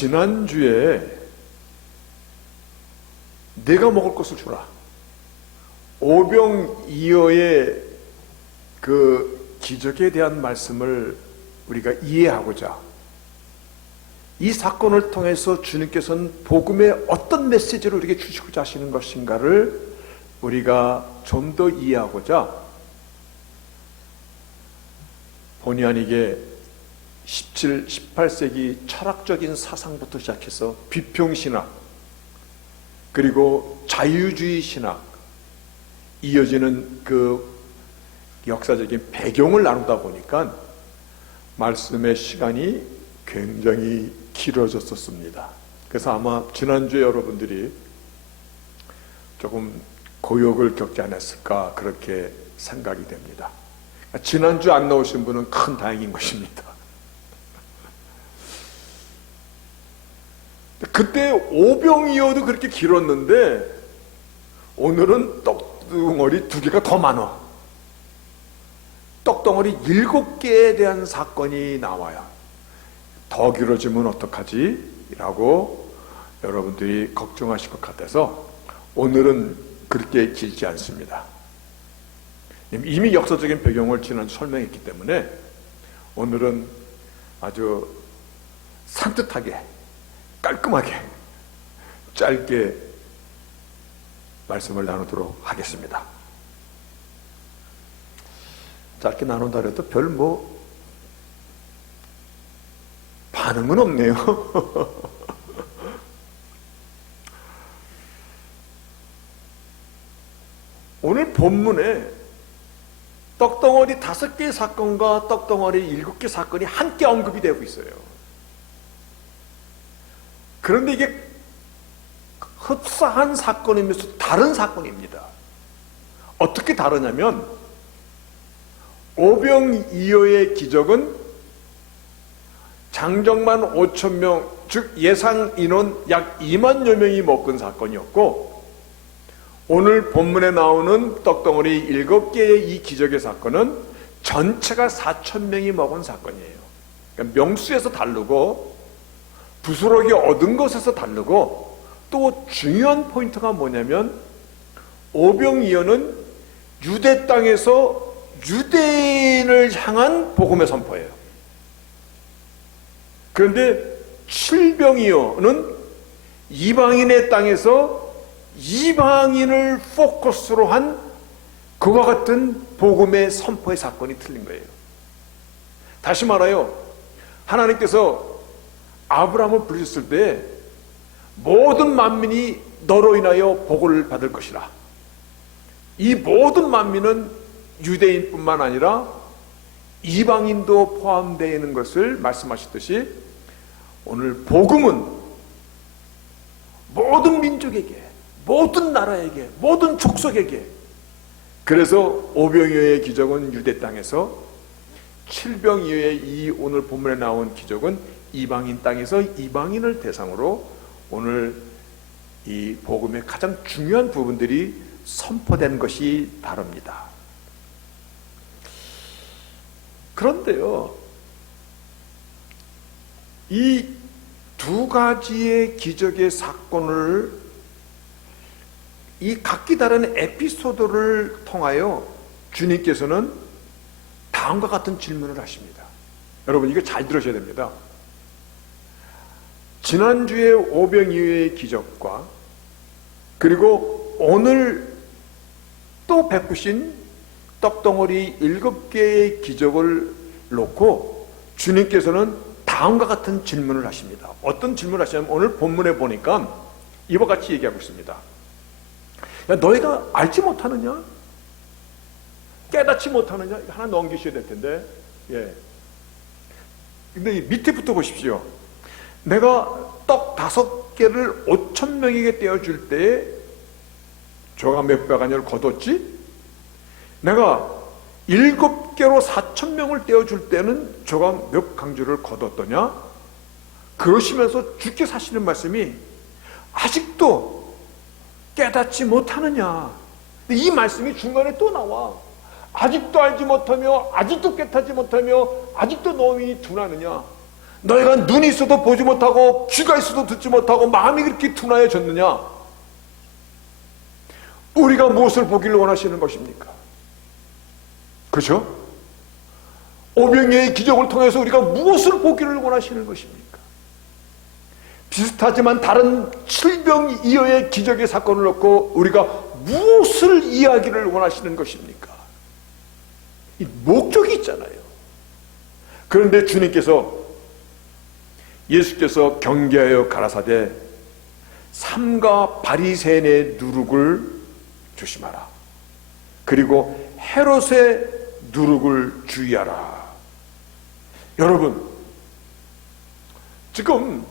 지난주에 내가 먹을 것을 주라. 오병이어의 그 기적에 대한 말씀을 우리가 이해하고자 이 사건을 통해서 주님께서는 복음의 어떤 메시지를 우리에게 주시고자 하시는 것인가를 우리가 좀 더 이해하고자 본의 아니게 17, 18세기 철학적인 사상부터 시작해서 비평신학 그리고 자유주의 신학 이어지는 그 역사적인 배경을 나누다 보니까 말씀의 시간이 굉장히 길어졌었습니다. 그래서 아마 지난주에 여러분들이 조금 고역을 겪지 않았을까 그렇게 생각이 됩니다. 지난주 안 나오신 분은 큰 다행인 것입니다. 그때 오병이어도 그렇게 길었는데 오늘은 떡덩어리 2개가 더 많아. 떡덩어리 7개에 대한 사건이 나와요. 더 길어지면 어떡하지? 라고 여러분들이 걱정하실 것 같아서 오늘은 그렇게 길지 않습니다. 이미 역사적인 배경을 지난주 설명했기 때문에 오늘은 아주 산뜻하게 깔끔하게 짧게 말씀을 나누도록 하겠습니다. 짧게 나눈다 해도 별 반응은 없네요. 오늘 본문에 떡덩어리 5개 사건과 떡덩어리 7개 사건이 함께 언급이 되고 있어요. 그런데 이게 흡사한 사건이면서 다른 사건입니다. 어떻게 다르냐면 오병이어의 기적은 장정만 5,000명, 즉 예상 인원 약 2만여 명이 먹은 사건이었고 오늘 본문에 나오는 떡덩어리 7개의 이 기적의 사건은 전체가 4,000명이 먹은 사건이에요. 그러니까 명수에서 다르고 부스러기 얻은 것에서 다르고 또 중요한 포인트가 뭐냐면 오병이어는 유대 땅에서 유대인을 향한 복음의 선포예요. 그런데 칠병이어는 이방인의 땅에서 이방인을 포커스로 한 그와 같은 복음의 선포의 사건이 틀린 거예요. 다시 말하여 하나님께서 아브라함을 부르셨을 때 모든 만민이 너로 인하여 복을 받을 것이라. 이 모든 만민은 유대인뿐만 아니라 이방인도 포함되어 있는 것을 말씀하셨듯이 오늘 복음은 모든 민족에게, 모든 나라에게, 모든 족속에게. 그래서 오병이어의 기적은 유대 땅에서, 칠병이어의 이 오늘 본문에 나온 기적은 이방인 땅에서 이방인을 대상으로 오늘 이 복음의 가장 중요한 부분들이 선포된 것이 다릅니다. 그런데요, 이 2가지의 기적의 사건을 이 각기 다른 에피소드를 통하여 주님께서는 다음과 같은 질문을 하십니다. 여러분 이거 잘 들으셔야 됩니다. 지난주에 오병이어의 기적과 그리고 오늘 또 베푸신 떡덩어리 7개의 기적을 놓고 주님께서는 다음과 같은 질문을 하십니다. 어떤 질문을 하시냐면 오늘 본문에 보니까 이와 같이 얘기하고 있습니다. 야, 너희가 알지 못하느냐? 깨닫지 못하느냐? 이거 하나 넘기셔야 될 텐데. 예. 근데 밑에부터 보십시오. 내가 떡 5개를 5,000명에게 떼어줄 때에 저가 몇 배가냐를 거뒀지? 내가 7개로 4,000명을 떼어줄 때는 저가 몇 강주를 거뒀더냐? 그러시면서 주께서 하시는 말씀이 아직도 깨닫지 못하느냐? 이 말씀이 중간에 또 나와. 아직도 알지 못하며 아직도 깨닫지 못하며 아직도 너희 둔하느냐? 너희가 눈이 있어도 보지 못하고 귀가 있어도 듣지 못하고 마음이 그렇게 둔하여졌느냐? 우리가 무엇을 보기를 원하시는 것입니까? 그렇죠? 오병이어의 기적을 통해서 우리가 무엇을 보기를 원하시는 것입니까? 비슷하지만 다른 칠병이어의 기적의 사건을 놓고 우리가 무엇을 이야기를 원하시는 것입니까? 이 목적이 있잖아요. 그런데 예수께서 경계하여 가라사대 삼가 바리새인의 누룩을 조심하라. 그리고 헤롯의 누룩을 주의하라. 여러분, 지금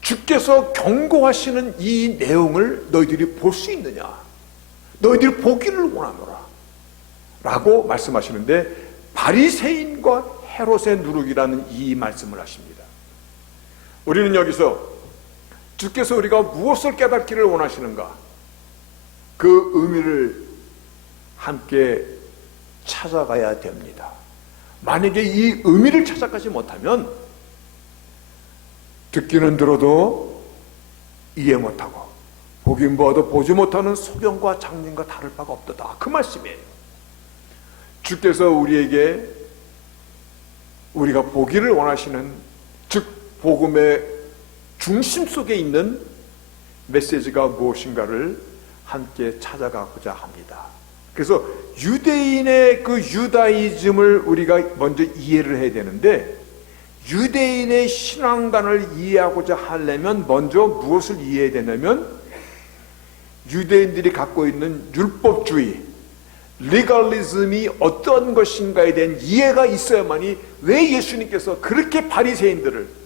주께서 경고하시는 이 내용을 너희들이 볼 수 있느냐? 너희들이 보기를 원하노라 라고 말씀하시는데, 바리새인과 헤롯의 누룩이라는 이 말씀을 하십니다. 우리는 여기서 주께서 우리가 무엇을 깨닫기를 원하시는가, 그 의미를 함께 찾아가야 됩니다. 만약에 이 의미를 찾아가지 못하면 듣기는 들어도 이해 못하고 보긴 보아도 보지 못하는 소경과 장님과 다를 바가 없도다, 그 말씀이에요. 주께서 우리에게 우리가 보기를 원하시는, 즉 복음의 중심 속에 있는 메시지가 무엇인가를 함께 찾아가고자 합니다. 그래서 유대인의 그 유다이즘을 우리가 먼저 이해를 해야 되는데, 유대인의 신앙관을 이해하고자 하려면 먼저 무엇을 이해해야 되냐면, 유대인들이 갖고 있는 율법주의, 리갈리즘이 어떤 것인가에 대한 이해가 있어야만이 왜 예수님께서 그렇게 바리새인들을,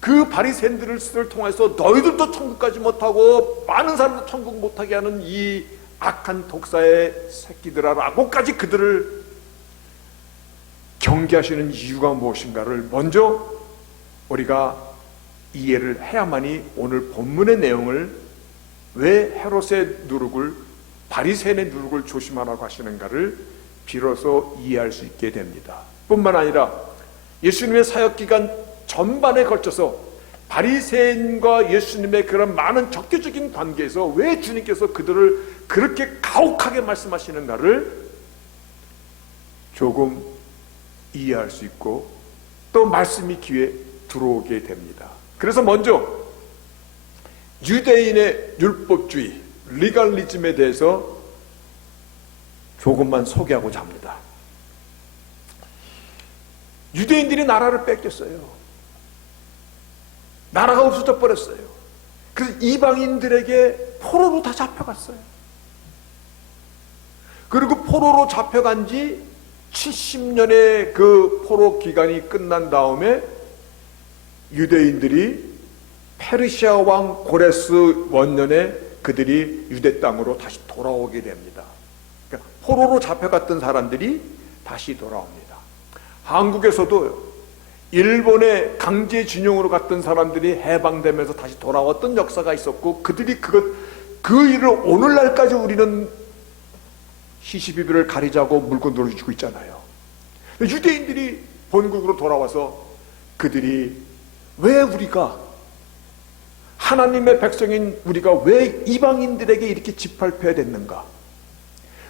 그 바리새인들을 통해서 너희들도 천국 가지 못하고 많은 사람도 천국 못하게 하는 이 악한 독사의 새끼들아 라고까지 그들을 경계하시는 이유가 무엇인가를 먼저 우리가 이해를 해야만이 오늘 본문의 내용을, 왜 헤롯의 누룩을, 바리새인의 누룩을 조심하라고 하시는가를 비로소 이해할 수 있게 됩니다. 뿐만 아니라 예수님의 사역기간 전반에 걸쳐서 바리새인과 예수님의 그런 많은 적대적인 관계에서 왜 주님께서 그들을 그렇게 가혹하게 말씀하시는가를 조금 이해할 수 있고, 또 말씀이 귀에 들어오게 됩니다. 그래서 먼저 유대인의 율법주의, 리갈리즘에 대해서 조금만 소개하고자 합니다. 유대인들이 나라를 뺏겼어요. 나라가 없어져 버렸어요. 그래서 이방인들에게 포로로 다 잡혀갔어요. 그리고 포로로 잡혀간 지 70년의 그 포로 기간이 끝난 다음에 유대인들이 페르시아 왕 고레스 원년에 그들이 유대 땅으로 다시 돌아오게 됩니다. 그러니까 포로로 잡혀갔던 사람들이 다시 돌아옵니다. 한국에서도 일본의 강제징용으로 갔던 사람들이 해방되면서 다시 돌아왔던 역사가 있었고, 그들이 그 일을 오늘날까지 우리는 시시비비를 가리자고 물건들을 주고 있잖아요. 유대인들이 본국으로 돌아와서 그들이 왜 우리가, 하나님의 백성인 우리가 왜 이방인들에게 이렇게 짓밟혀야 됐는가?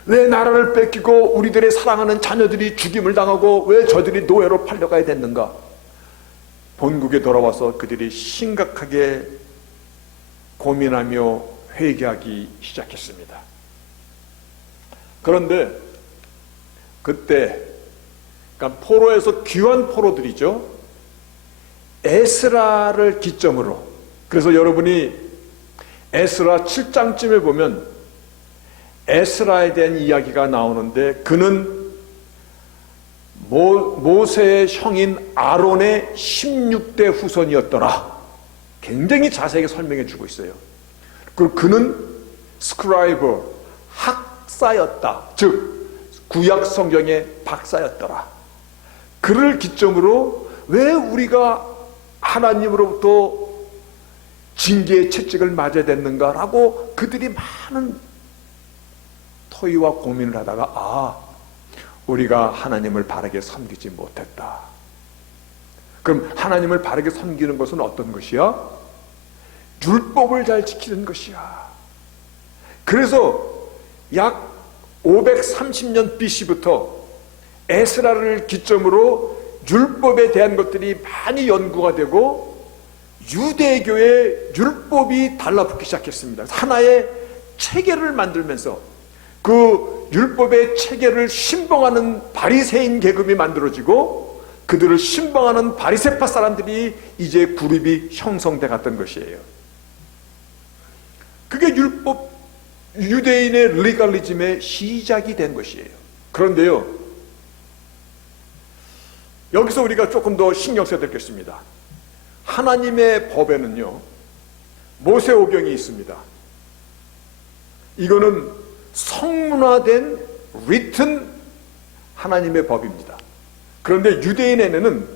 왜 나라를 뺏기고 우리들의 사랑하는 자녀들이 죽임을 당하고 왜 저들이 노예로 팔려가야 됐는가? 본국에 돌아와서 그들이 심각하게 고민하며 회개하기 시작했습니다. 그런데 그때, 그러니까 포로에서 귀한 포로들이죠, 에스라를 기점으로, 그래서 여러분이 에스라 7장쯤에 보면 에스라에 대한 이야기가 나오는데, 그는 모세의 형인 아론의 16대 후손이었더라. 굉장히 자세하게 설명해 주고 있어요. 그리고 그는 스크라이브, 학사였다. 즉 구약 성경의 박사였더라. 그를 기점으로 왜 우리가 하나님으로부터 징계의 채찍을 맞아야 됐는가라고 그들이 많은 토의와 고민을 하다가, 우리가 하나님을 바르게 섬기지 못했다. 그럼 하나님을 바르게 섬기는 것은 어떤 것이야? 율법을 잘 지키는 것이야. 그래서 약 530년 BC부터 에스라를 기점으로 율법에 대한 것들이 많이 연구가 되고 유대교의 율법이 달라붙기 시작했습니다. 하나의 체계를 만들면서 그 율법의 체계를 신봉하는 바리새인 계급이 만들어지고 그들을 신봉하는 바리새파 사람들이 이제 그룹이 형성돼 갔던 것이에요. 그게 유대인의 리갈리즘의 시작이 된 것이에요. 그런데요, 여기서 우리가 조금 더 신경 써야 될 것입니다. 하나님의 법에는요, 모세오경이 있습니다. 이거는 성문화된 written 하나님의 법입니다. 그런데 유대인에게는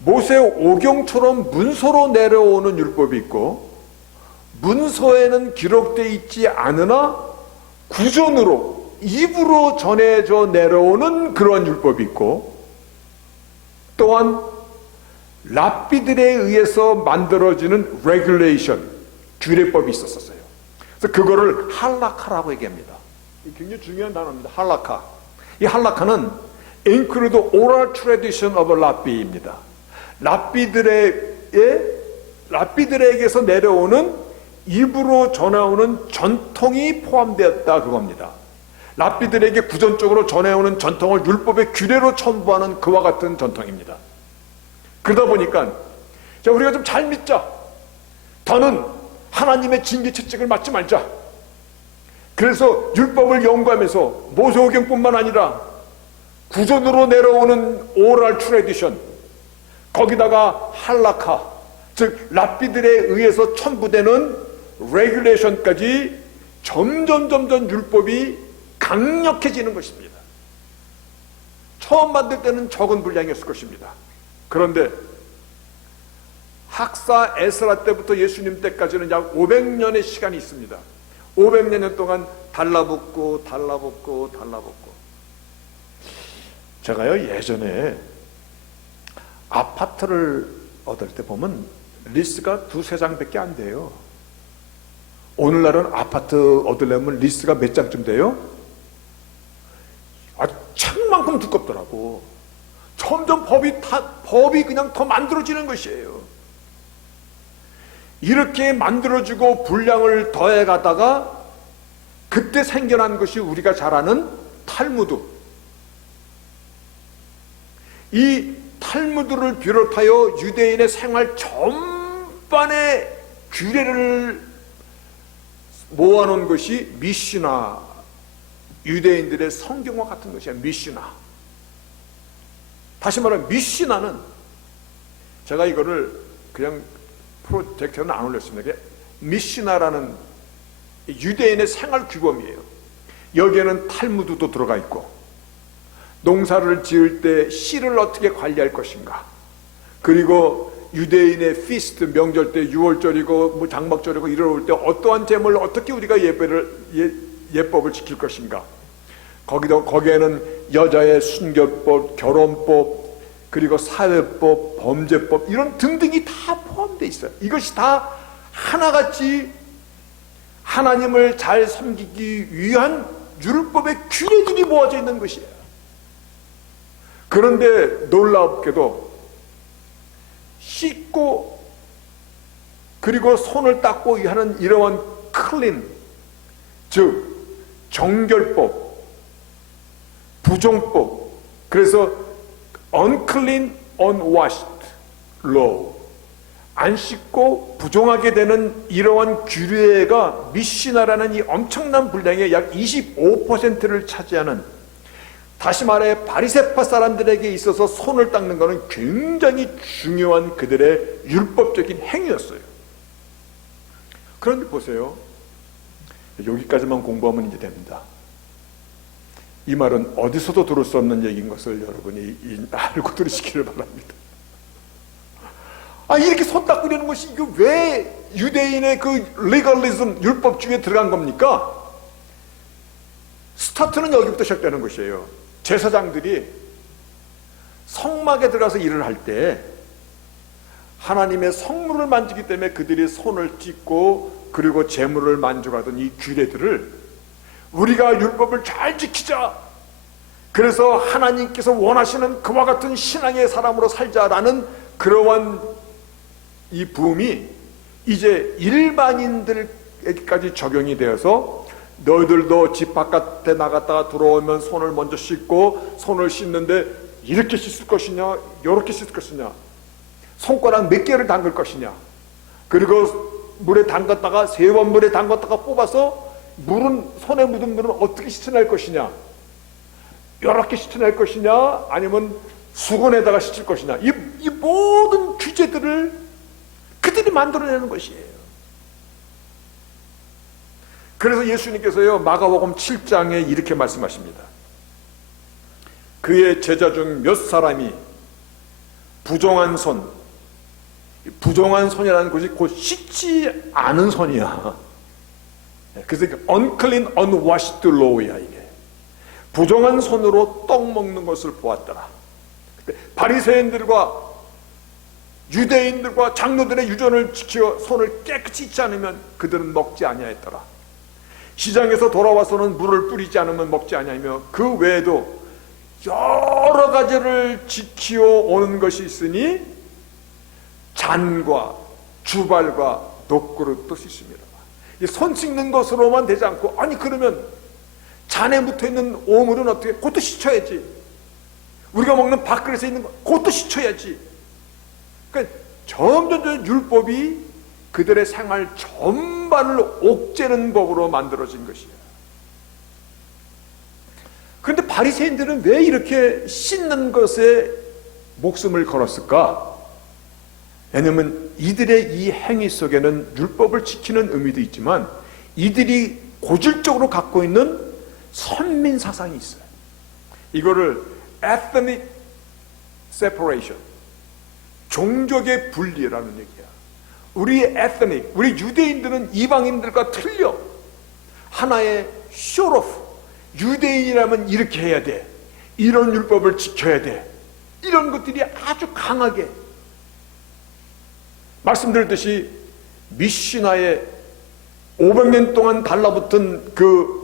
모세오경처럼 문서로 내려오는 율법이 있고, 문서에는 기록되어 있지 않으나 구전으로 입으로 전해져 내려오는 그런 율법이 있고, 또한 랍비들에 의해서 만들어지는 레귤레이션, 규례법이 있었어요. 그래서 그거를 할라카라고 얘기합니다. 굉장히 중요한 단어입니다. 할라카. 이 할라카는 include oral tradition of 랍비입니다. 랍비들에게서 내려오는 입으로 전해오는 전통이 포함되었다 그겁니다. 랍비들에게 구전적으로 전해오는 전통을 율법의 규례로 첨부하는 그와 같은 전통입니다. 그러다 보니까 자, 우리가 좀 잘 믿자. 더는 하나님의 징계 채찍을 맞지 말자. 그래서 율법을 연구하면서 모세오경뿐만 아니라 구전으로 내려오는 오랄 트래디션, 거기다가 할라카, 즉 랍비들에 의해서 첨부되는 레귤레이션까지 점점 율법이 강력해지는 것입니다. 처음 만들 때는 적은 분량이었을 것입니다. 그런데 학사 에스라 때부터 예수님 때까지는 약 500년의 시간이 있습니다. 500년 동안 달라붙고 제가요 예전에 아파트를 얻을 때 보면 리스가 2-3장밖에 안 돼요. 오늘날은 아파트 얻으려면 리스가 몇 장쯤 돼요? 창만큼 두껍더라고. 점점 법이 그냥 더 만들어지는 것이에요. 이렇게 만들어지고 분량을 더해가다가 그때 생겨난 것이 우리가 잘 아는 탈무드. 이 탈무드를 비롯하여 유대인의 생활 전반의 규례를 모아놓은 것이 미시나, 유대인들의 성경과 같은 것이야. 미시나. 다시 말하면 미시나는, 제가 이거를 그냥 프로젝트는 안 올렸습니다. 미시나라는 유대인의 생활 규범이에요. 여기에는 탈무드도 들어가 있고, 농사를 지을 때 씨를 어떻게 관리할 것인가, 그리고 유대인의 피스트, 명절 때 유월절이고 뭐 장막절이고 이럴 때 어떠한 제물을 어떻게 우리가 예법을 지킬 것인가, 거기에는 여자의 순교법, 결혼법, 그리고 사회법, 범죄법 이런 등등이 다 포함되어 있어요. 이것이 다 하나같이 하나님을 잘 섬기기 위한 율법의 규례들이 모아져 있는 것이에요. 그런데 놀랍게도 씻고 그리고 손을 닦고 하는 이러한 클린, 즉 정결법, 부정법, 그래서 unclean, unwashed law, 안 씻고 부정하게 되는 이러한 규례가 미시나라는 이 엄청난 분량의 약 25%를 차지하는, 다시 말해 바리새파 사람들에게 있어서 손을 닦는 것은 굉장히 중요한 그들의 율법적인 행위였어요. 그런데 보세요, 여기까지만 공부하면 이제 됩니다. 이 말은 어디서도 들을 수 없는 얘기인 것을 여러분이 알고 들으시기를 바랍니다. 이렇게 손 닦고 이러는 것이 이거 왜 유대인의 그 리걸리즘, 율법주의에 들어간 겁니까? 스타트는 여기부터 시작되는 것이에요. 제사장들이 성막에 들어가서 일을 할 때 하나님의 성물을 만지기 때문에 그들이 손을 찢고 그리고 재물을 만져가던 이 규례들을 우리가 율법을 잘 지키자, 그래서 하나님께서 원하시는 그와 같은 신앙의 사람으로 살자라는 그러한 이 부음이 이제 일반인들에게까지 적용이 되어서 너희들도 집 바깥에 나갔다가 들어오면 손을 먼저 씻고, 손을 씻는데 이렇게 씻을 것이냐 이렇게 씻을 것이냐, 손가락 몇 개를 담글 것이냐, 그리고 물에 담갔다가 3번 물에 담갔다가 뽑아서 물은, 손에 묻은 물은 어떻게 씻어낼 것이냐, 이렇게 씻어낼 것이냐 아니면 수건에다가 씻을 것이냐, 이 모든 규제들을 그들이 만들어내는 것이에요. 그래서 예수님께서요 마가복음 7장에 이렇게 말씀하십니다. 그의 제자 중 몇 사람이 부정한 손, 부정한 손이라는 것이 곧 씻지 않은 손이야. 그래서 unclean, unwashed law야. 이게 부정한 손으로 떡 먹는 것을 보았더라. 바리새인들과 유대인들과 장로들의 유전을 지켜 손을 깨끗이 씻지 않으면 그들은 먹지 아니하였더라. 시장에서 돌아와서는 물을 뿌리지 않으면 먹지 아니하며 그 외에도 여러 가지를 지키어 오는 것이 있으니 잔과 주발과 녹그릇도 씻습니다. 손 씻는 것으로만 되지 않고, 아니 그러면 잔에 묻어있는 오물은 어떻게, 그것도 씻어야지. 우리가 먹는 밥그릇에 있는 거 그것도 씻어야지. 그러니까 점점 율법이 그들의 생활 전반을 옥죄는 법으로 만들어진 것이야. 그런데 바리새인들은 왜 이렇게 씻는 것에 목숨을 걸었을까? 왜냐하면 이들의 이 행위 속에는 율법을 지키는 의미도 있지만 이들이 고질적으로 갖고 있는 선민 사상이 있어요. 이거를 ethnic separation, 종족의 분리라는 얘기야. 우리 ethnic, 우리 유대인들은 이방인들과 틀려. 하나의 sort of, 유대인이라면 이렇게 해야 돼, 이런 율법을 지켜야 돼, 이런 것들이 아주 강하게 말씀드렸듯이 미시나에 500년 동안 달라붙은 그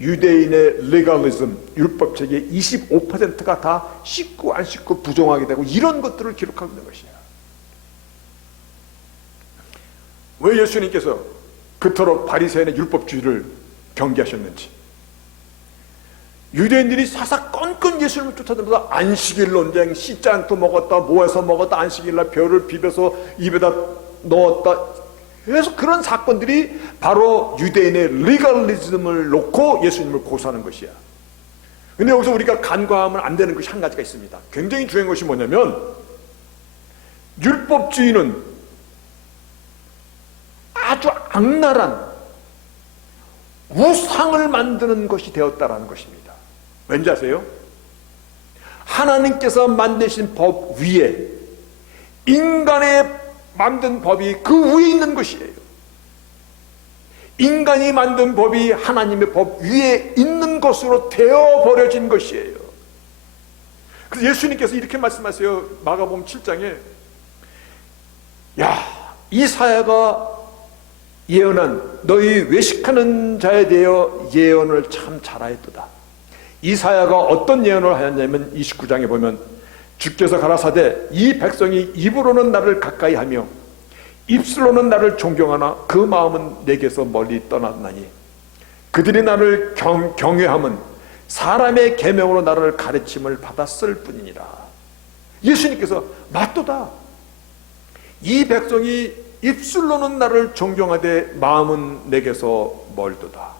유대인의 레갈리즘, 율법책의 25%가 다 씻고 안 씻고 부정하게 되고 이런 것들을 기록하고 있는 것이야. 왜 예수님께서 그토록 바리새인의 율법주의를 경계하셨는지, 유대인들이 사사건건 예수님을 쫓아다니면서 안식일 논쟁, 씻지 않고 먹었다, 뭐해서 먹었다, 안식일날 벼를 비벼서 입에다 넣었다, 그래서 그런 사건들이 바로 유대인의 리갈리즘을 놓고 예수님을 고소하는 것이야. 근데 여기서 우리가 간과하면 안 되는 것이 한 가지가 있습니다. 굉장히 중요한 것이 뭐냐면, 율법주의는 아주 악랄한 우상을 만드는 것이 되었다라는 것입니다. 왠지 아세요? 하나님께서 만드신 법 위에 인간의 만든 법이 그 위에 있는 것이에요. 인간이 만든 법이 하나님의 법 위에 있는 것으로 되어버려진 것이에요. 그래서 예수님께서 이렇게 말씀하세요. 마가복음 7장에 야, 이사야가 예언한 너희 외식하는 자에 대하여 예언을 참 잘하였도다. 이사야가 어떤 예언을 하였냐면 29장에 보면 주께서 가라사대 이 백성이 입으로는 나를 가까이 하며 입술로는 나를 존경하나 그 마음은 내게서 멀리 떠났나니 그들이 나를 경외함은 사람의 계명으로 나를 가르침을 받았을 뿐이니라. 예수님께서 맞도다. 이 백성이 입술로는 나를 존경하되 마음은 내게서 멀도다.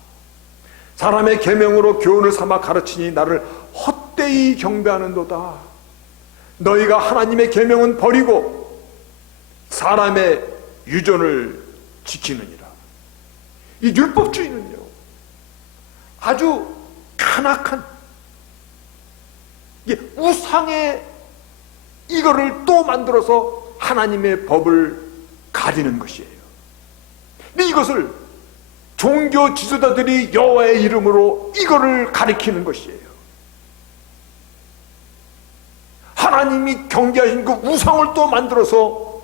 사람의 계명으로 교훈을 삼아 가르치니 나를 헛되이 경배하는도다. 너희가 하나님의 계명은 버리고 사람의 유전을 지키느니라. 이 율법주의는요 아주 간악한 우상의 이거를 또 만들어서 하나님의 법을 가리는 것이에요. 근데 이것을 종교 지도자들이 여호와의 이름으로 이거를 가리키는 것이에요. 하나님이 하나님이 경계하신 그 우상을 또 만들어서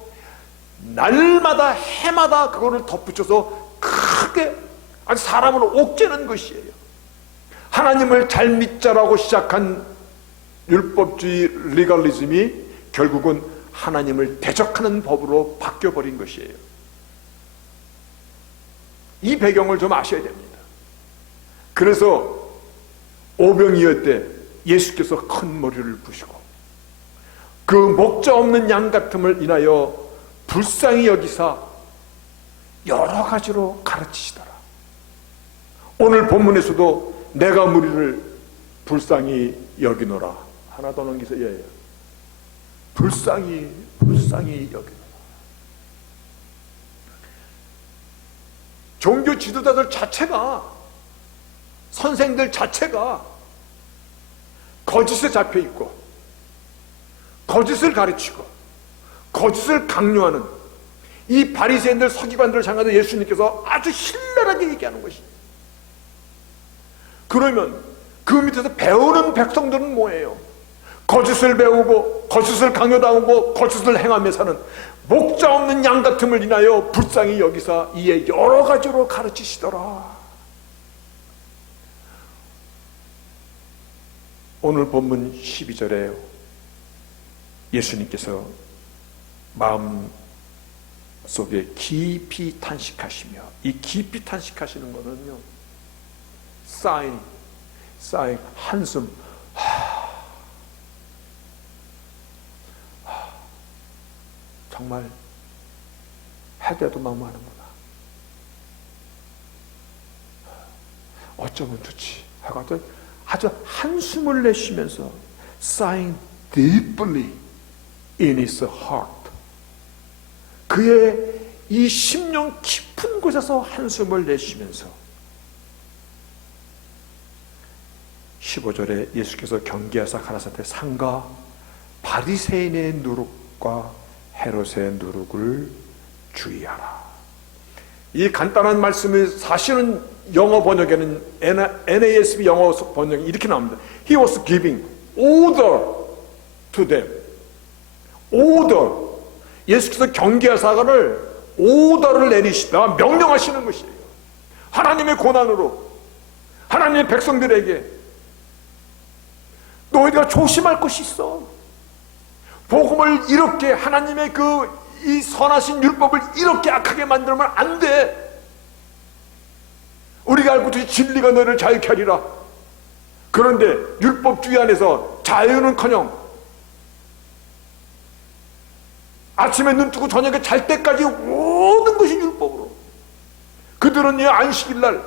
날마다 해마다 그거를 덧붙여서 크게 아주 사람을 옥죄는 것이에요. 하나님을 잘 믿자라고 시작한 율법주의 리걸리즘이 결국은 하나님을 대적하는 법으로 바뀌어버린 것이에요. 이 배경을 좀 아셔야 됩니다. 그래서 오병이어 때 예수께서 큰 머리를 부시고 그 목자 없는 양 같음을 인하여 불쌍히 여기사 여러 가지로 가르치시더라. 오늘 본문에서도 내가 무리를 불쌍히 여기노라. 하나 더 넘기세요. 예. 불쌍히 여기노라. 종교 지도자들 자체가, 선생들 자체가 거짓에 잡혀 있고 거짓을 가르치고 거짓을 강요하는 이 바리새인들 서기관들을 향해서 예수님께서 아주 신랄하게 얘기하는 것입니다. 그러면 그 밑에서 배우는 백성들은 뭐예요? 거짓을 배우고 거짓을 강요당하고 거짓을 행하며 사는 목자 없는 양 같음을 인하여 불쌍히 여기사 이에 여러 가지로 가르치시더라. 오늘 본문 12절에 예수님께서 마음 속에 깊이 탄식하시며, 이 깊이 탄식하시는 거는요, 사인 한숨, 정말 해대도 너무하는구나, 어쩌면 좋지 하고 아주 한숨을 내쉬면서 sighing deeply in his heart, 그의 이 심령 깊은 곳에서 한숨을 내쉬면서 15절에 예수께서 경계하사 가라사대 상가 바리새인의 누룩과 헤롯의 누룩을 주의하라. 이 간단한 말씀이 사실은 영어 번역에는 NASB 영어 번역이 이렇게 나옵니다. He was giving order to them. order. 예수께서 경계하사를 오더를 내리시다, 명령하시는 것이에요. 하나님의 고난으로 하나님의 백성들에게 너희가 조심할 것이 있어. 복음을 이렇게, 하나님의 이 선하신 율법을 이렇게 악하게 만들면 안 돼. 우리가 알고 있듯이 진리가 너를 자유케 하리라. 그런데 율법주의 안에서 자유는커녕 아침에 눈 뜨고 저녁에 잘 때까지 모든 것이 율법으로. 그들은 이 안식일날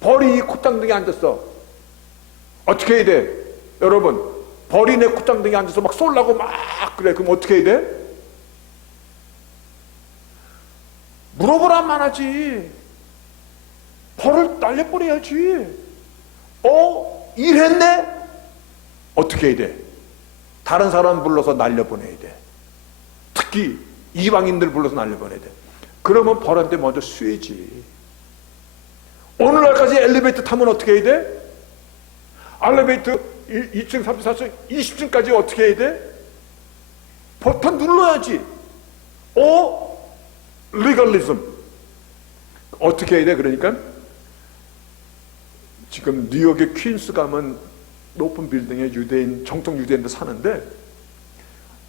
벌이 콧장등에 앉았어. 어떻게 해야 돼? 여러분, 벌이 내 콧장등에 앉아서 막 쏠라고 막 그래. 그럼 어떻게 해야 돼? 물어보라만 하지. 벌을 날려버려야지. 일했네? 어떻게 해야 돼? 다른 사람 불러서 날려보내야 돼. 특히 이방인들 불러서 날려보내야 돼. 그러면 벌한테 먼저 쏘야지. 오늘날까지 엘리베이터 타면 어떻게 해야 돼? 엘리베이터 2층, 3층, 4층, 20층까지 어떻게 해야 돼? 버튼 눌러야지. 리걸리즘. 어떻게 해야 돼? 그러니까 지금 뉴욕의 퀸스 가면 높은 빌딩에 유대인, 정통 유대인들 사는데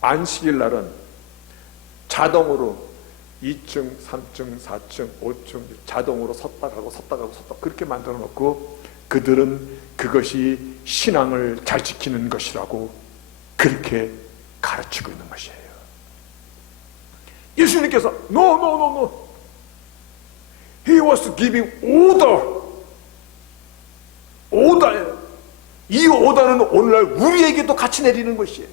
안식일 날은 자동으로 2층, 3층, 4층, 5층 자동으로 섰다 가고 그렇게 만들어 놓고 그들은 그것이 신앙을 잘 지키는 것이라고 그렇게 가르치고 있는 것이에요. 예수님께서 No. He was giving order. 오다예요. 이 오다는 오늘날 우리에게도 같이 내리는 것이에요.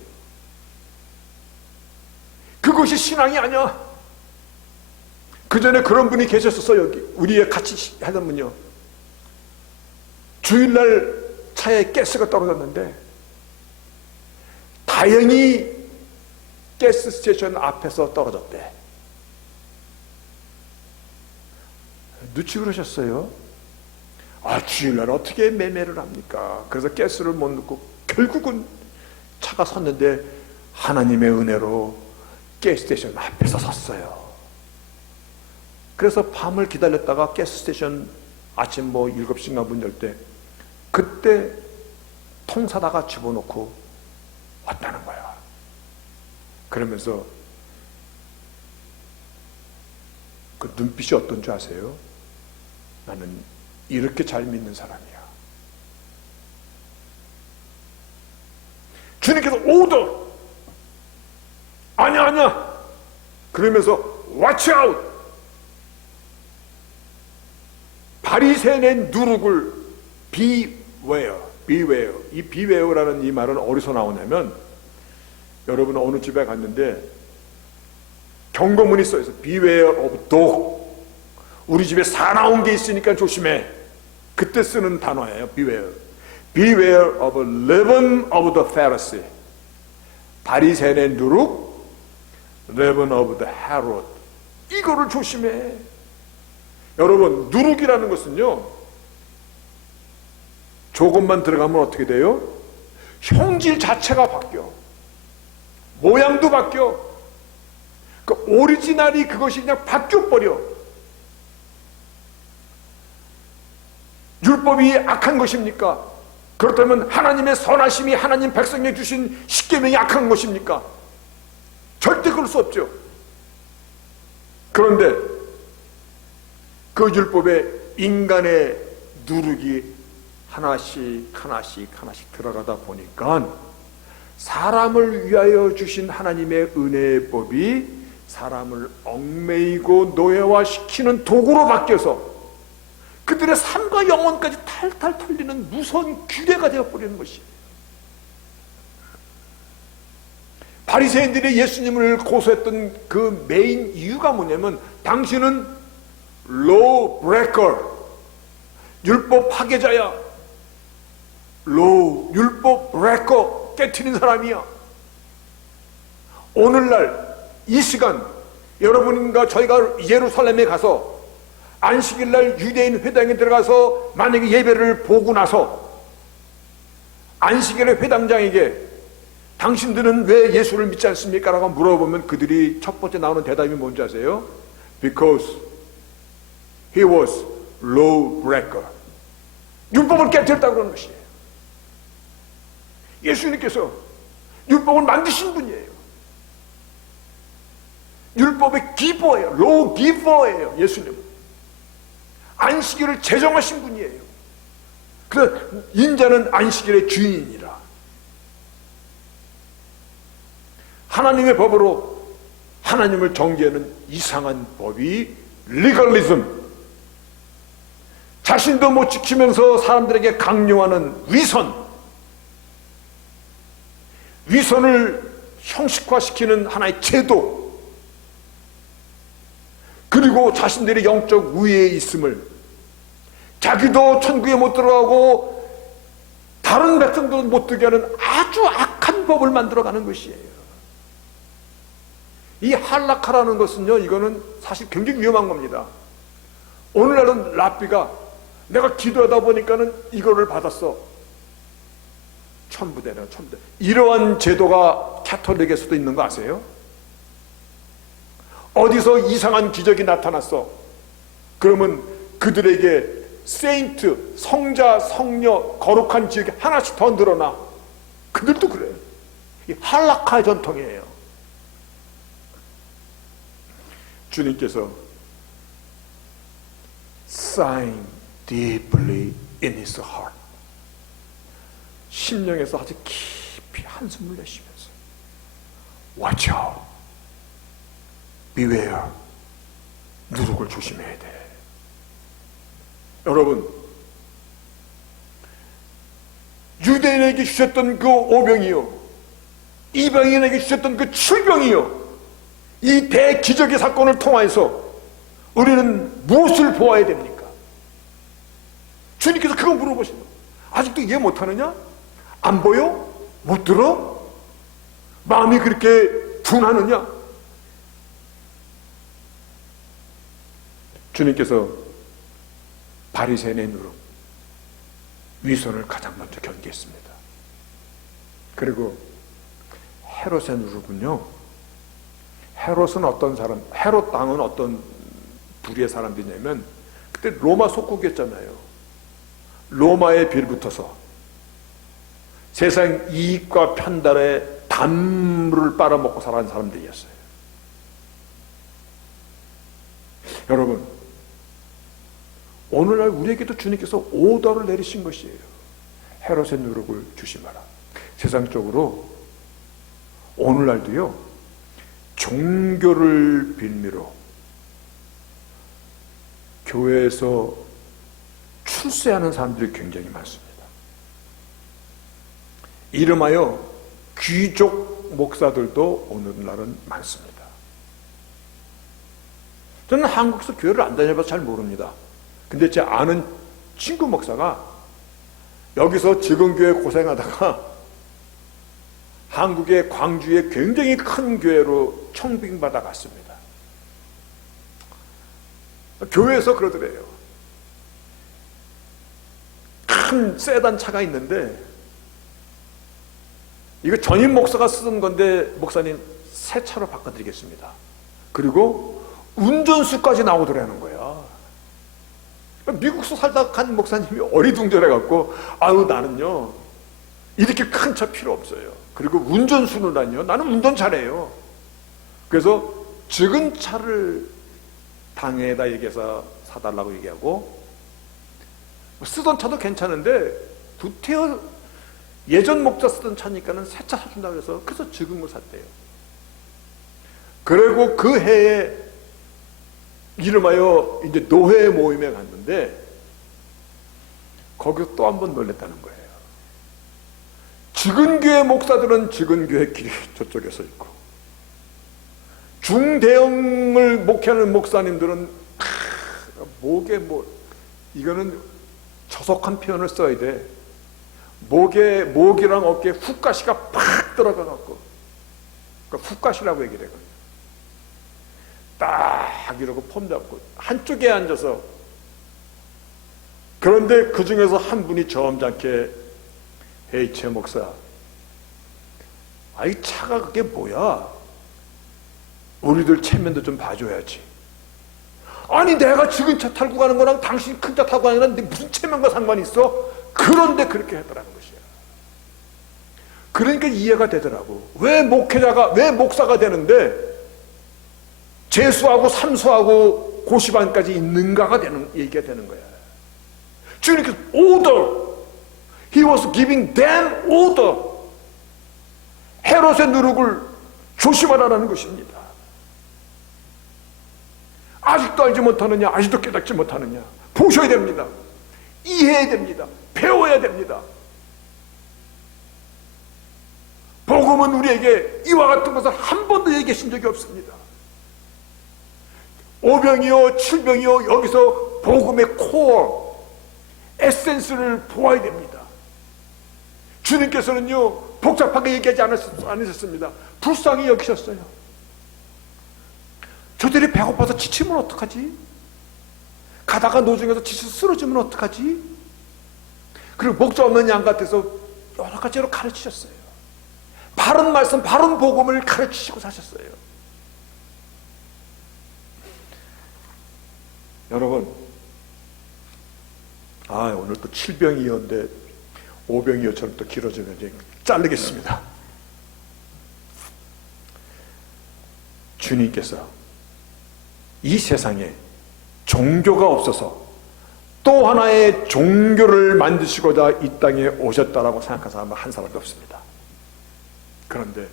그것이 신앙이 아니야. 그 전에 그런 분이 계셨었어. 여기 우리에 같이 하던 분이요. 주일날 차에 가스가 떨어졌는데 다행히 가스 스테이션 앞에서 떨어졌대. 누치 그러셨어요. 주일날 어떻게 매매를 합니까? 그래서 가스를 못 넣고 결국은 차가 섰는데 하나님의 은혜로 가스스테이션 앞에서 섰어요. 그래서 밤을 기다렸다가 가스스테이션 아침 7시인가 문 열 때 그때 통 사다가 집어넣고 왔다는 거야. 그러면서 그 눈빛이 어떤 줄 아세요? 나는 이렇게 잘 믿는 사람이야. 주님께서 오더! 아니야! 그러면서 watch out! 바리새인의 누룩을 beware. 이 beware라는 이 말은 어디서 나오냐면, 여러분 어느 집에 갔는데 경고문이 써있어. beware of dog. 우리 집에 사나운 게 있으니까 조심해. 그때 쓰는 단어예요. beware of leaven of the Pharisee. 바리새인의 누룩, leaven of the Herod. 이거를 조심해. 여러분, 누룩이라는 것은요, 조금만 들어가면 어떻게 돼요? 형질 자체가 바뀌어. 모양도 바뀌어. 그 오리지널이 그것이 그냥 바뀌어버려. 율법이 악한 것입니까? 그렇다면 하나님의 선하심이 하나님 백성에게 주신 십계명이 악한 것입니까? 절대 그럴 수 없죠. 그런데 그 율법에 인간의 누룩이 하나씩 들어가다 보니까 사람을 위하여 주신 하나님의 은혜의 법이 사람을 얽매이고 노예화시키는 도구로 바뀌어서 그들의 삶과 영혼까지 탈탈 털리는 무서운 규례가 되어버리는 것이에요. 바리새인들이 예수님을 고소했던 그 메인 이유가 뭐냐면, 당신은 law breaker, 율법 파괴자야. 율법 breaker, 깨트린 사람이야. 오늘날 이 시간 여러분과 저희가 예루살렘에 가서 안식일날 유대인 회당에 들어가서 만약에 예배를 보고 나서 안식일의 회당장에게 당신들은 왜 예수를 믿지 않습니까? 라고 물어보면 그들이 첫 번째 나오는 대답이 뭔지 아세요? Because he was law breaker. 율법을 깨뜨렸다고 그러는 것이에요. 예수님께서 율법을 만드신 분이에요. 율법의 기버예요. law giver예요. 예수님은 안식일을 제정하신 분이에요. 그래서 인자는 안식일의 주인이라. 하나님의 법으로 하나님을 정죄하는 이상한 법이 리걸리즘, 자신도 못 지키면서 사람들에게 강요하는 위선을 형식화시키는 하나의 제도, 그리고 자신들의 영적 우위에 있음을, 자기도 천국에 못 들어가고 다른 백성도 못 들게 하는 아주 악한 법을 만들어가는 것이에요. 이 할라카라는 것은요, 이거는 사실 굉장히 위험한 겁니다. 오늘날은 랍비가 내가 기도하다 보니까는 이거를 받았어. 천부대네. 이러한 제도가 카톨릭에서도 있는 거 아세요? 어디서 이상한 기적이 나타났어. 그러면 그들에게 세인트, 성자, 성녀, 거룩한 지역이 하나씩 더 늘어나. 그들도 그래요. 이 할라카의 전통이에요. 주님께서 sighing deeply in his heart, 심령에서 아주 깊이 한숨을 내쉬면서 watch out, beware, 누룩을 조심해야 돼. 여러분, 유대인에게 주셨던 그 오병이요, 이방인에게 주셨던 그 칠병이요, 이 대기적의 사건을 통해서 우리는 무엇을 보아야 됩니까? 주님께서 그거 물어보시는 거예요. 아직도 이해 못하느냐? 안 보여? 못 들어? 마음이 그렇게 둔하느냐? 주님께서 바리새인의 누룩, 위선을 가장 먼저 경계했습니다. 그리고 헤롯의 누르군요. 헤롯은 어떤 사람, 헤롯 당은 어떤 부류의 사람들이냐면 그때 로마 속국이었잖아요. 로마에 빌붙어서 세상 이익과 편달에 단물을 빨아먹고 살아가는 사람들이었어요. 여러분, 오늘날 우리에게도 주님께서 오더를 내리신 것이에요. 헤롯의 누룩을 조심하라. 세상적으로 오늘날도요, 종교를 빌미로 교회에서 출세하는 사람들이 굉장히 많습니다. 이름하여 귀족 목사들도 오늘날은 많습니다. 저는 한국에서 교회를 안 다녀봐서 잘 모릅니다. 근데 제 아는 친구 목사가 여기서 지금교회 고생하다가 한국의 광주에 굉장히 큰 교회로 청빙받아 갔습니다. 교회에서 그러더래요. 큰 세단 차가 있는데 이거 전임 목사가 쓰던 건데 목사님 새 차로 바꿔드리겠습니다. 그리고 운전수까지 나오더라는 거야. 미국서 살다 간 목사님이 어리둥절해갖고 아유 나는요 이렇게 큰 차 필요 없어요. 그리고 운전수는요 나는 운전 잘해요. 그래서 적은 차를 당에다 얘기해서 사달라고 얘기하고 쓰던 차도 괜찮은데 두테어 예전 목자 쓰던 차니까는 새 차 사준다고 해서 그래서 적은 걸 샀대요. 그리고 그 해에 이름하여 이제 노회 모임에 갔는데 거기서 또 한 번 놀랬다는 거예요. 직은교회 목사들은 직은교회 길이 저쪽에 서 있고 중대형을 목회하는 목사님들은 목에 이거는 저속한 표현을 써야 돼. 목이랑 어깨에 훅가시가 팍 들어가 갖고 그러니까 훅가시라고 얘기를 해요. 딱 이러고 폼 잡고 한쪽에 앉아서 그런데 그 중에서 한 분이 점잖게 에이 최 목사 아이 차가 그게 뭐야 우리들 체면도 좀 봐줘야지. 아니 내가 지금 차 타고 가는 거랑 당신 큰 차 타고 가는 거랑 무슨 체면과 상관이 있어? 그런데 그렇게 했더라는 것이야. 그러니까 이해가 되더라고. 왜 목사가 되는데 재수하고 삼수하고 고시반까지 있는가가 얘기가 되는 거야. 주님께서 order. He was giving them order. 헤롯의 누룩을 조심하라는 것입니다. 아직도 알지 못하느냐? 아직도 깨닫지 못하느냐? 보셔야 됩니다. 이해해야 됩니다. 배워야 됩니다. 복음은 우리에게 이와 같은 것을 한 번도 얘기하신 적이 없습니다. 오병이요 칠병이요 여기서 복음의 코어 에센스를 보아야 됩니다. 주님께서는요 복잡하게 얘기하지 않으셨습니다. 불쌍히 여기셨어요. 저들이 배고파서 지치면 어떡하지? 가다가 노중에서 지쳐서 쓰러지면 어떡하지? 그리고 목자 없는 양 같아서 여러 가지로 가르치셨어요. 바른 말씀 바른 복음을 가르치시고 사셨어요. 여러분, 오늘 또 7병이었는데 5병이어처럼 또 길어지면 이제 자르겠습니다. 주님께서 이 세상에 종교가 없어서 또 하나의 종교를 만드시고자 이 땅에 오셨다라고 생각하는 사람은 한 사람도 없습니다. 그런데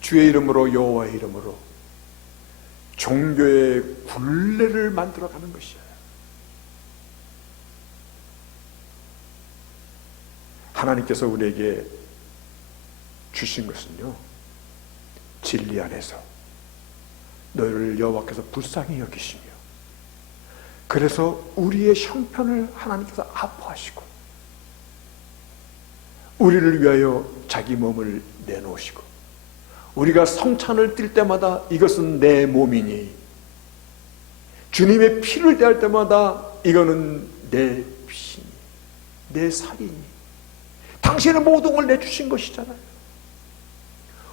주의 이름으로 여호와의 이름으로 종교의 굴레를 만들어가는 것이에요. 하나님께서 우리에게 주신 것은요 진리 안에서 너희를 여호와께서 불쌍히 여기시며 그래서 우리의 형편을 하나님께서 아파하시고 우리를 위하여 자기 몸을 내놓으시고 우리가 성찬을 띨 때마다 이것은 내 몸이니 주님의 피를 대할 때마다 이거는 내 피니 내 살이니 당신의 모든 걸 내주신 것이잖아요.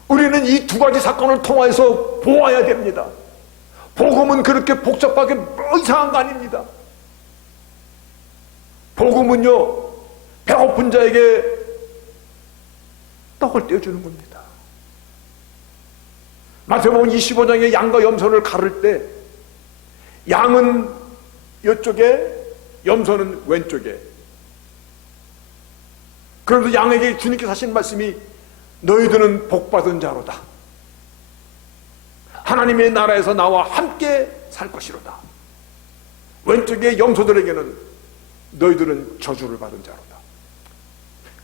우리는 이 두 가지 사건을 통해서 보아야 됩니다. 복음은 그렇게 복잡하게 뭐 이상한 거 아닙니다. 복음은요, 배고픈 자에게 떡을 떼어주는 겁니다. 마태복음 25장에 양과 염소를 가를 때 양은 이쪽에, 염소는 왼쪽에. 그런데 양에게 주님께서 하신 말씀이 너희들은 복받은 자로다. 하나님의 나라에서 나와 함께 살 것이로다. 왼쪽에 염소들에게는 너희들은 저주를 받은 자로다.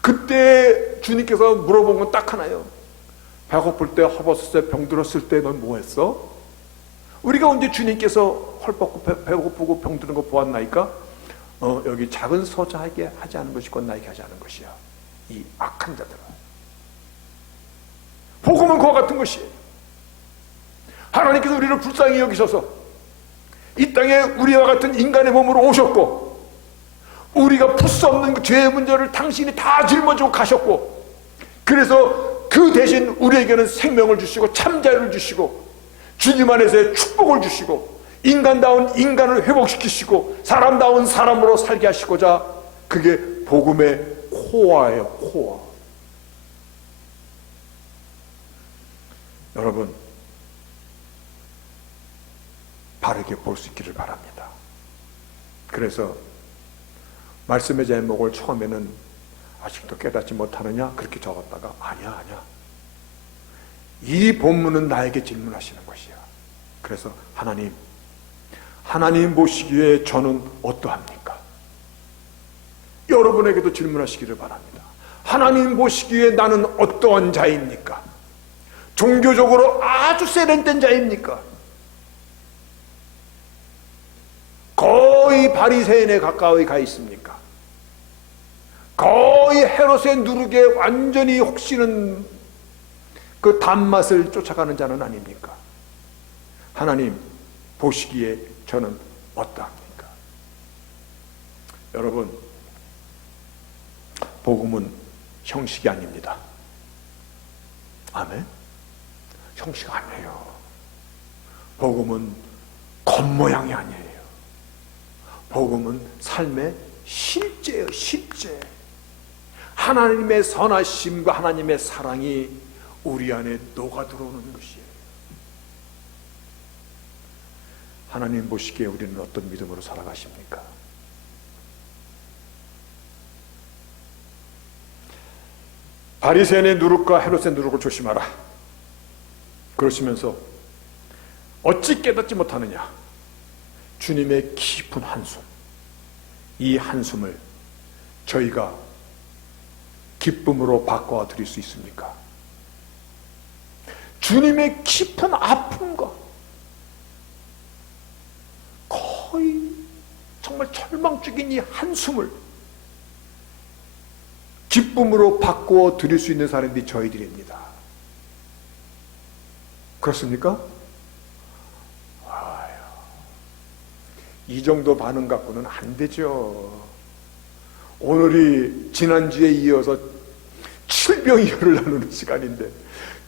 그때 주님께서 물어본 건 딱 하나예요. 배고플 때, 허벗을 때, 병들었을 때 넌 뭐 했어? 우리가 언제 주님께서 헐벗고 배고프고 병드는 거 보았나이까? 여기 작은 소자에게 하지 않은 것이 곧 나에게 하지 않은 것이야. 이 악한 자들아. 복음은 그와 같은 것이에요. 하나님께서 우리를 불쌍히 여기셔서 이 땅에 우리와 같은 인간의 몸으로 오셨고, 우리가 풀 수 없는 죄의 문제를 당신이 다 짊어지고 가셨고, 그래서 그 대신 우리에게는 생명을 주시고 참자를 주시고 주님 안에서의 축복을 주시고 인간다운 인간을 회복시키시고 사람다운 사람으로 살게 하시고자, 그게 복음의 코어예요. 코어. 여러분, 바르게 볼 수 있기를 바랍니다. 그래서 말씀의 제목을 처음에는 아직도 깨닫지 못하느냐 그렇게 적었다가 아니야 이 본문은 나에게 질문하시는 것이야. 그래서 하나님 보시기에 저는 어떠합니까? 여러분에게도 질문하시기를 바랍니다. 하나님 보시기에 나는 어떠한 자입니까? 종교적으로 아주 세련된 자입니까? 거의 바리새인에 가까이 가 있습니까? 거의 헤롯의 누룩에 완전히 혹시는 그 단맛을 쫓아가는 자는 아닙니까? 하나님 보시기에 저는 어떠합니까? 여러분, 복음은 형식이 아닙니다. 아멘? 형식 아니에요. 복음은 겉모양이 아니에요. 복음은 삶의 실제예요. 실제. 하나님의 선하심과 하나님의 사랑이 우리 안에 녹아 들어오는 것이에요. 하나님 보시기에 우리는 어떤 믿음으로 살아가십니까? 바리새인의 누룩과 헤롯의 누룩을 조심하라. 그러시면서 어찌 깨닫지 못하느냐? 주님의 깊은 한숨, 이 한숨을 저희가 기쁨으로 바꿔 드릴 수 있습니까? 주님의 깊은 아픔과 거의 정말 절망적인 이 한숨을 기쁨으로 바꾸어 드릴 수 있는 사람들이 저희들입니다. 그렇습니까? 이 정도 반응 갖고는 안 되죠. 오늘이 지난주에 이어서 칠병이어를 나누는 시간인데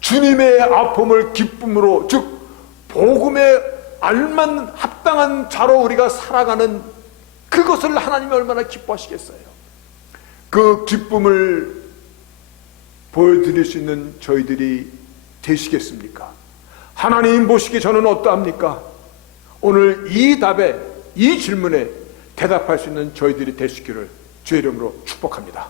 주님의 아픔을 기쁨으로, 즉 복음에 알만 합당한 자로 우리가 살아가는 그것을 하나님이 얼마나 기뻐하시겠어요. 그 기쁨을 보여드릴 수 있는 저희들이 되시겠습니까? 하나님 보시기에 저는 어떠합니까? 오늘 이 답에, 이 질문에 대답할 수 있는 저희들이 되시기를 주의 이름으로 축복합니다.